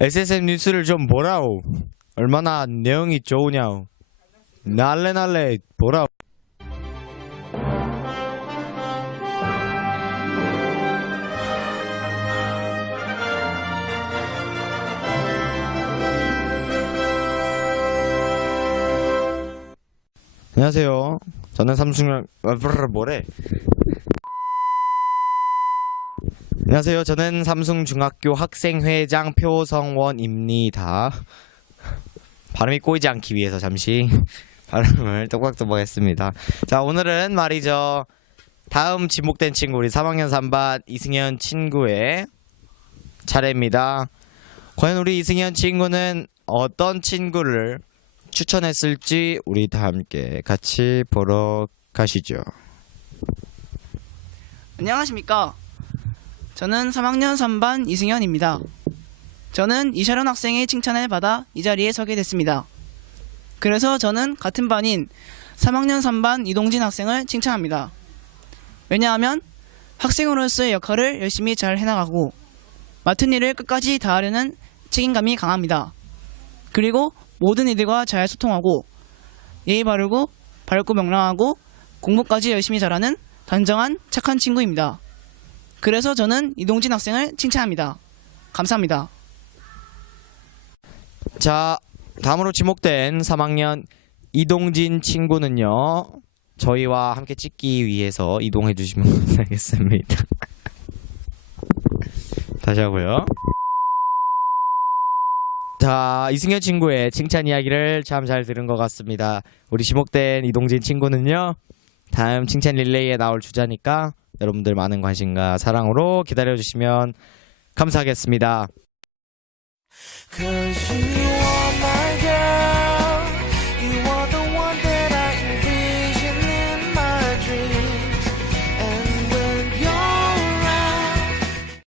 SSM 뉴스를 좀 보라오. 얼마나 내용이 좋으냐오. 날래 날래 보라오. 안녕하세요. 저는 삼성 아, 뭐래? 안녕하세요. 저는 삼성중학교 학생회장 표성원입니다. 발음이 꼬이지 않기 위해서 잠시 발음을 똑박똑박 했습니다. 자, 오늘은 말이죠. 다음 지목된 친구, 우리 3학년 3반 이승현 친구의 차례입니다. 과연 우리 이승현 친구는 어떤 친구를 추천했을지 우리 다 함께 같이 보러 가시죠. 안녕하십니까. 저는 3학년 3반 이승현입니다. 저는 이sharon 학생의 칭찬을 받아 이 자리에 서게 됐습니다. 그래서 저는 같은 반인 3학년 3반 이동진 학생을 칭찬합니다. 왜냐하면 학생으로서의 역할을 열심히 잘 해나가고 맡은 일을 끝까지 다하려는 책임감이 강합니다. 그리고 모든 이들과 잘 소통하고 예의 바르고 밝고 명랑하고 공부까지 열심히 잘하는 단정한 착한 친구입니다. 그래서 저는 이동진 학생을 칭찬합니다. 감사합니다. 자, 다음으로 지목된 3학년 이동진 친구는요. 저희와 함께 찍기 위해서 이동해 주시면 감사하겠습니다. 다시 하고요. 자, 이승현 친구의 칭찬 이야기를 참 잘 들은 것 같습니다. 우리 지목된 이동진 친구는요. 다음 칭찬 릴레이에 나올 주자니까 여러분들 많은 관심과 사랑으로 기다려 주시면 감사하겠습니다.